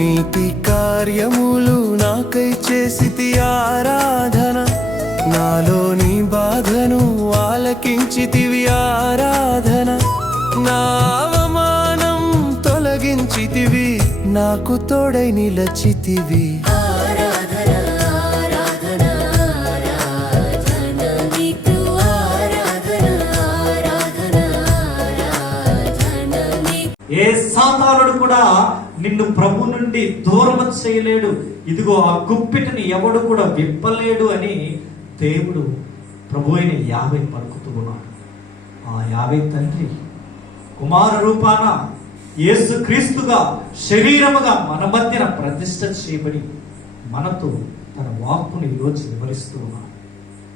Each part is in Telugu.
నీతి కార్యములు నాకై చేసితి ఆరాధన, నాలోని బాధను ఆలకించితివి ఆరాధన. నా అవమానం తొలగించితివి, నాకు తోడై నిలచితివి. ఏ సాతానుడు కూడా నిన్ను ప్రభు నుండి దూరం చేయలేడు. ఇదిగో ఆ గుప్పిటిని ఎవడు కూడా విప్పలేడు అని దేవుడు ప్రభు అయిన యావే పలుకుతూ ఉన్నాడు. ఆ యావే తండ్రి కుమార రూపాన యేసు క్రీస్తుగా శరీరముగా మన మధ్యన ప్రతిష్ఠ చేయబడి మనతో తన వాక్కుని ఈరోజు వివరిస్తూ ఉన్నాడు.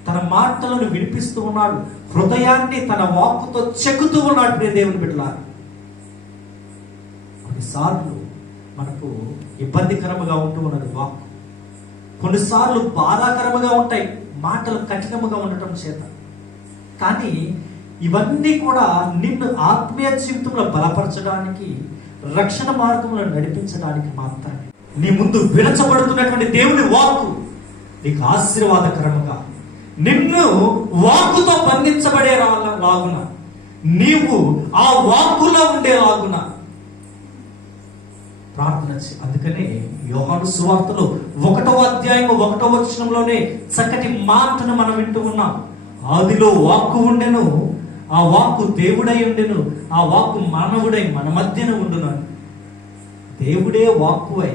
తన మాటలను వినిపిస్తూ ఉన్నాడు. హృదయాన్ని తన వాక్కుతో చెక్కుతూ ఉన్నాడు. ప్రియ దేవుని బిడ్డలారా, కొన్నిసార్లు మనకు ఇబ్బందికరముగా ఉంటూ ఉన్నది వాక్కు, కొన్నిసార్లు బాధాకరముగా ఉంటాయి మాటలు కఠినముగా ఉండటం చేత. కానీ ఇవన్నీ కూడా నిన్ను ఆత్మీయ జీవితంలో బలపరచడానికి, రక్షణ మార్గంలో నడిపించడానికి మాత్రమే. నీ ముందు విరచబడుతున్నటువంటి దేవుని వాక్కు నీకు ఆశీర్వాదకరముగా, నిన్ను వాక్కుతో బంధించబడే లాగున, నీవు ఆ వాక్కులో ఉండేలాగున ప్రార్థన. అందుకనే యోహాను సువార్తలో 1వ అధ్యాయం 1వ వచనంలోనే చక్కటి మాటను మనం వింటూ ఉన్నాం. ఆదిలో వాక్కు ఉండెను, ఆ వాక్కు దేవుడై ఉండెను, ఆ వాక్కు మానవుడై మన మధ్యన ఉండును. దేవుడే వాక్కు అయి,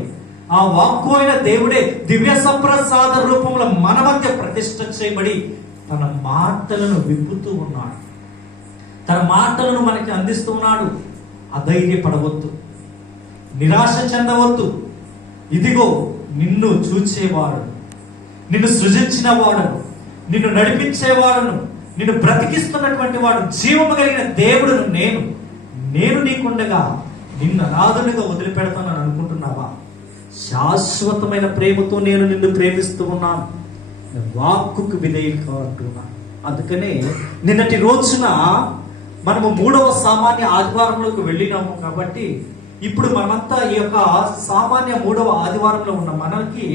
ఆ వాక్కు అయిన దేవుడే దివ్య సంప్రసాద రూపంలో మన మధ్య ప్రతిష్ఠ చేయబడి తన మాటలను విప్పుతూ ఉన్నాడు. తన మాటలను మనకి అందిస్తూ ఉన్నాడు. అధైర్యపడవద్దు, నిరాశ చెందవద్దు. ఇదిగో నిన్ను చూచేవాడు, నిన్ను సృజించిన వాడును, నిన్ను నడిపించేవాడును, నిన్ను బ్రతికిస్తున్నటువంటి వాడు, జీవము కలిగిన దేవుడును నేను నీకుండగా నిన్ను అనాథునిగా వదిలిపెడతానని అనుకుంటున్నావా? శాశ్వతమైన ప్రేమతో నేను నిన్ను ప్రేమిస్తూ ఉన్నాను. వాక్కుకు విధేయులుగా అంటున్నాను. అందుకనే నిన్నటి రోజున మనము 3వ సామాన్య ఆదివారంలోకి వెళ్ళినాము. కాబట్టి ఇప్పుడు మనమంతా ఈ యొక్క సామాన్య 3వ ఆదివారంలో ఉన్న మనకి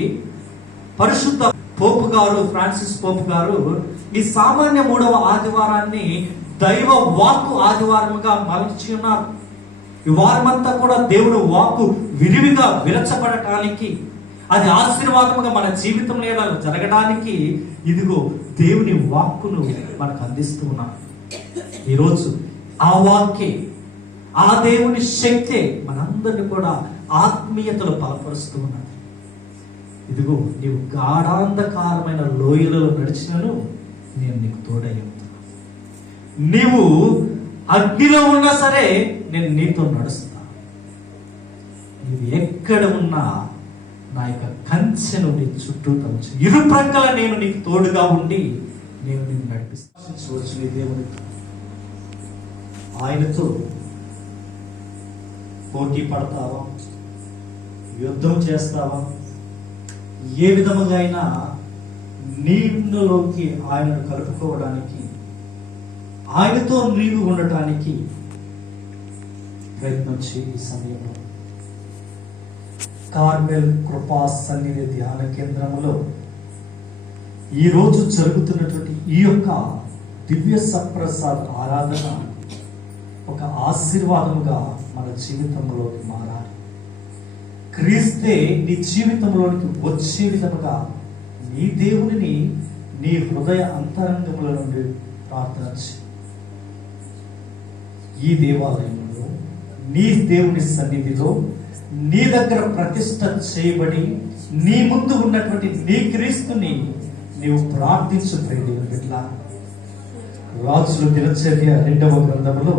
పరిశుద్ధ పోపు గారు, ఫ్రాన్సిస్ పోపు గారు ఈ సామాన్య 3వ ఆదివారాన్ని దైవ వాక్కు ఆదివారముగా మలిచి ఉన్నారు. ఈ వారమంతా కూడా దేవుడు వాక్కు విరివిగా విరచబడటానికి, అది ఆశీర్వాదముగా మన జీవితంలో జరగడానికి ఇదిగో దేవుని వాక్కును మనకు అందిస్తూ ఉన్నారు. ఈరోజు ఆ వాక్కే, ఆ దేవుని శక్తే మనందరినీ కూడా ఆత్మీయతలో బలపరుస్తూ ఉన్నది. ఇదిగో నీవు గాఢాంధకారమైన లోయలలో నడిచినను నేను నీకు తోడై ఉంటాను. నీవు అగ్నిలో ఉన్నా సరే నేను నీతో నడుస్తాను. నీవు ఎక్కడ ఉన్నా నా యొక్క కంచెను నీ చుట్టూ తలచు, ఇరు ప్రక్కల నేను నీకు తోడుగా ఉండి నేను నిన్ను నడిపిస్తాను. నీ దేవునితో, ఆయనతో పోటీ పడతావా? యుద్ధం చేస్తావా? ఏ విధముగా అయినా నీలోకి ఆయనను కలుపుకోవడానికి, ఆయనతో నీవు ఉండటానికి ప్రయత్నం చేయి. ఈ సమయంలో కార్మెల్ కృపా సన్నిధి ధ్యాన కేంద్రంలో ఈరోజు జరుగుతున్నటువంటి ఈ యొక్క దివ్య సప్రసాద్ ఆరాధన ఒక ఆశీర్వాదముగా మన జీవితంలోకి మారాలి. క్రీస్తే నీ జీవితంలోనికి వచ్చే విధముగా నీ దేవునిని నీ హృదయ అంతరంగముల నుండి ప్రార్థన చేయి. ఈ దేవాలయంలో, నీ దేవుని సన్నిధిలో, నీ దగ్గర ప్రతిష్ఠ చేయబడి నీ ముందు ఉన్నటువంటి నీ క్రీస్తుని నీవు ప్రార్థించు. ప్రియుడా, రాజుల దినచర్య 2వ గ్రంథంలో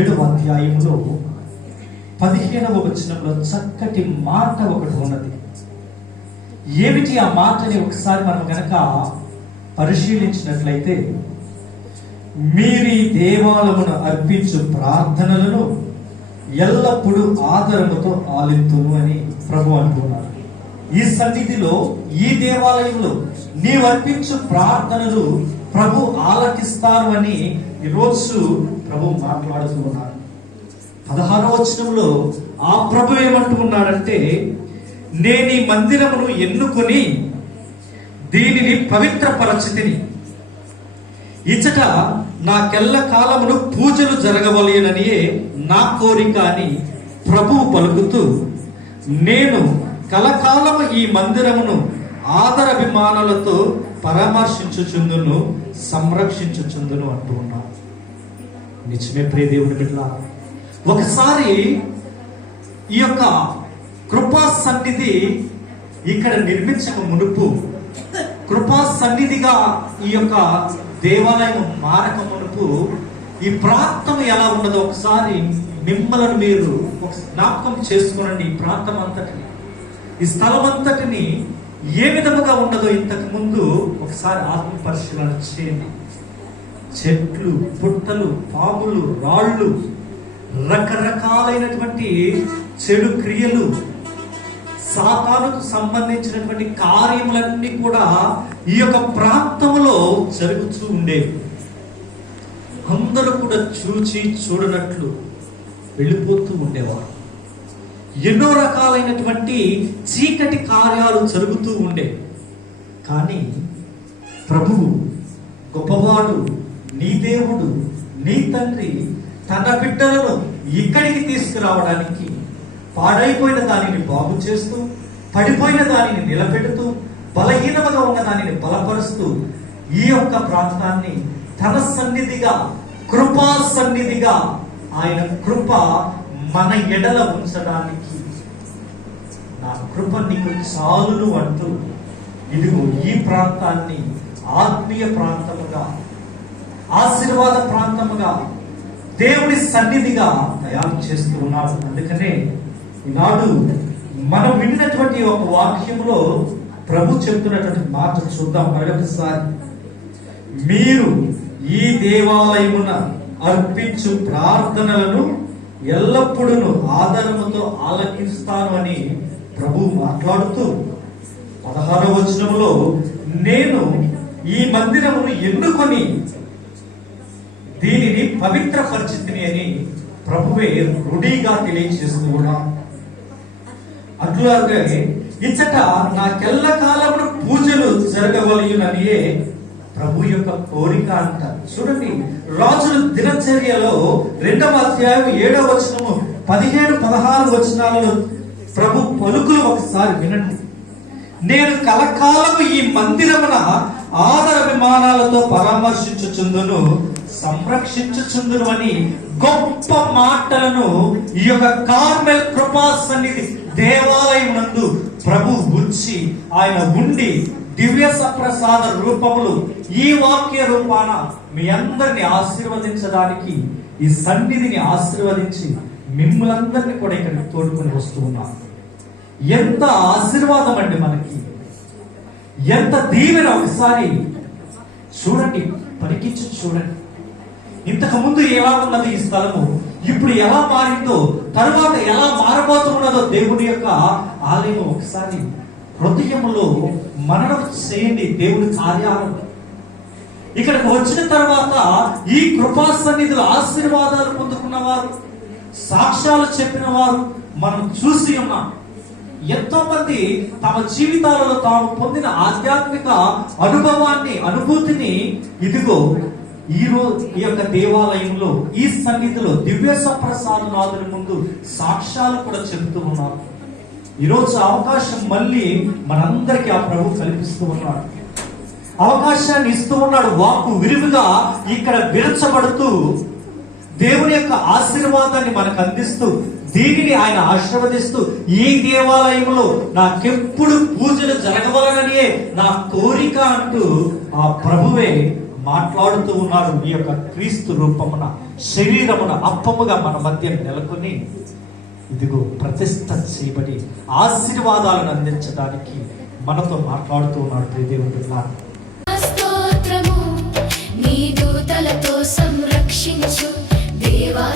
7వ అధ్యాయంలో 15వ వచనంలో చక్కటి మాట ఒకటి ఉన్నది. ఏమిటి ఆ మాటని ఒకసారి మనం గనక పరిశీలించినట్లయితే, మీరీ దేవాలయమున అర్పించు ప్రార్థనలను ఎల్లప్పుడూ ఆదరముతో ఆలింతును అని ప్రభు అంటున్నారు. ఈ సన్నిధిలో, ఈ దేవాలయంలో నీవు అర్పించు ప్రార్థనలు ప్రభు ఆలకిస్తారు అని ఈరోజు ప్రభు మాట్లాడుతూ ఉన్నారు. 16వ వచనంలో ఆ ప్రభు ఏమంటూ ఉన్నాడంటే, నేను ఈ మందిరమును ఎన్నుకొని దీనిని పవిత్రపరచితిని, ఇచ్చట నాకెల్ల కాలమును పూజలు జరగవలెననియే నా కోరిక అని ప్రభువు పలుకుతూ, నేను కలకాలము ఈ మందిరమును ఆదరాభిమానాలతో పరామర్శించుచుందును, సంరక్షించుచుందును అంటూ ఉన్నాను. నిజమే ప్రియ దేవుని బిడ్డలారా, ఒకసారి ఈ యొక్క కృపా సన్నిధి ఇక్కడ నిర్మించక మునుపు, కృపా సన్నిధిగా ఈ యొక్క దేవాలయం మారక మునుపు ఈ ప్రాంతం ఎలా ఉన్నదో ఒకసారి మిమ్మల్ని మీరు ఒక జ్ఞాపకం చేసుకోనండి. ఈ ప్రాంతం అంతటిని, ఈ స్థలం అంతటిని ఏ విధముగా ఉన్నదో ఇంతకు ముందు ఒకసారి ఆత్మ పరిశీలన చేయండి. చెట్లు, పుట్టలు, పాములు, రాళ్ళు, రకరకాలైనటువంటి చెడు క్రియలు, సాతానుకు సంబంధించినటువంటి కార్యములన్నీ కూడా ఈ యొక్క ప్రాంతంలో జరుగుతూ ఉండేవి. అందరూ కూడా చూచి చూడనట్లు వెళ్ళిపోతూ ఉండేవారు. ఎన్నో రకాలైనటువంటి చీకటి కార్యాలు జరుగుతూ ఉండేవి. కానీ ప్రభువు గొప్పవాడు, నీ దేవుడు, నీ తండ్రి తన బిడ్డలను ఇక్కడికి తీసుకురావడానికి పాడైపోయిన దానిని బాగు చేస్తూ, పడిపోయిన దానిని నిలబెడుతూ, బలహీనముగా ఉన్న దానిని బలపరుస్తూ ఈ యొక్క ప్రాంతాన్ని తన సన్నిధిగా, కృపా సన్నిధిగా, ఆయన కృప మన ఎడల ఉంచడానికి, నా కృప నీకు చాలును అంటూ ఇదిగో ఈ ప్రాంతాన్ని ఆత్మీయ ప్రాంతముగా, ఆశీర్వాద ప్రాంతముగా, దేవుని సన్నిధిగా తయారు చేస్తూ ఉన్నాడు. అందుకనే ఈనాడు మనం విన్నటువంటి ఒక వాక్యంలో ప్రభు చెప్తున్నటువంటి మాట చూద్దాం మరొకసారి. మీరు ఈ దేవాలయమున అర్పించు ప్రార్థనలను ఎల్లప్పుడూ ఆదరముతో ఆలకిస్తాను అని ప్రభు మాట్లాడుతూ 16వ వచనంలో, నేను ఈ మందిరమును ఎన్నుకొని దీనిని పవిత్ర పరిచితిని అని ప్రభువే రుడిగా తెలియజేస్తూ ఉన్నాడు. అట్లాగే ఇచ్చట నాకెల్ల కాలమును పూజలు జరగవలయుననియే ప్రభు యొక్క కోరిక అంట. చూడండి, రాజుల దినచర్యలో 2వ అధ్యాయం 7వ వచనము 15-16 వచనాలలో ప్రభు పలుకులు ఒకసారి వినండి. నేను కలకాలము ఈ మందిరమున ఆదరాభిమానాలతో పరామర్శించుచుందును, సంరక్షించుచుందును అని గొప్ప మాటలను ఈ యొక్క కార్మెల్ కృపా సన్నిధి దేవాలయం నందు ప్రభు ఉంచి, ఆయన ఉండి దివ్య సప్రసాద రూపములు ఈ వాక్య రూపాన మీ అందరిని ఆశీర్వదించడానికి, ఈ సన్నిధిని ఆశీర్వదించి మిమ్మల్ందరినీ కూడా ఇక్కడికి తోడుకొని వస్తూ ఉన్నాను. ఎంత ఆశీర్వాదం అండి మనకి, ఎంత దీవెన. ఒకసారి చూడండి, పరికించి చూడండి. ఇంతకు ముందు ఎలా ఉన్నది ఈ స్థలము, ఇప్పుడు ఎలా మారిందో, తరువాత ఎలా మారబోతున్నదో దేవుని యొక్క ఆలయం ఒకసారి హృదయంలో మననం చేయండి. దేవుని కార్యాలను ఇక్కడికి వచ్చిన తర్వాత ఈ కృపా సన్నిధుల ఆశీర్వాదాలు పొందుకున్న వారు, సాక్ష్యాలు చెప్పిన వారు మనం చూసి ఉన్నాం. ఎంతో మంది తమ జీవితాలలో తాము పొందిన ఆధ్యాత్మిక అనుభూతిని ఇదిగో ఈ యొక్క దేవాలయంలో, ఈ సన్నిధిలో దివ్య సప్రసాదనాథుని ముందు సాక్ష్యాలు కూడా చెబుతూ ఉన్నారు. ఈరోజు అవకాశం మళ్ళీ మనందరికీ ఆ ప్రభు కల్పిస్తూ ఉన్నాడు, అవకాశాన్ని ఇస్తూ ఉన్నాడు. వాక్కు విరివిగా ఇక్కడ విరచబడుతూ దేవుని యొక్క ఆశీర్వాదాన్ని మనకు అందిస్తూ, దీనిని ఆయన ఆశీర్వదిస్తూ, ఈ దేవాలయంలో నాకెప్పుడు పూజలు జరగవలననియే నా కోరిక అంటూ ఆ ప్రభువే మాట్లాడుతూ ఉన్నాడు. ఈ యొక్క క్రీస్తు రూపమున, శరీరమున అప్పముగా మన మధ్య నెలకొని ఇదిగో ప్రతిష్ఠ చేయబడి ఆశీర్వాదాలను అందించడానికి మనతో మాట్లాడుతూ ఉన్నాడు. ప్రియదేవుడు స్తోత్రము, నీ దూతలతో సంరక్షించు దేవా.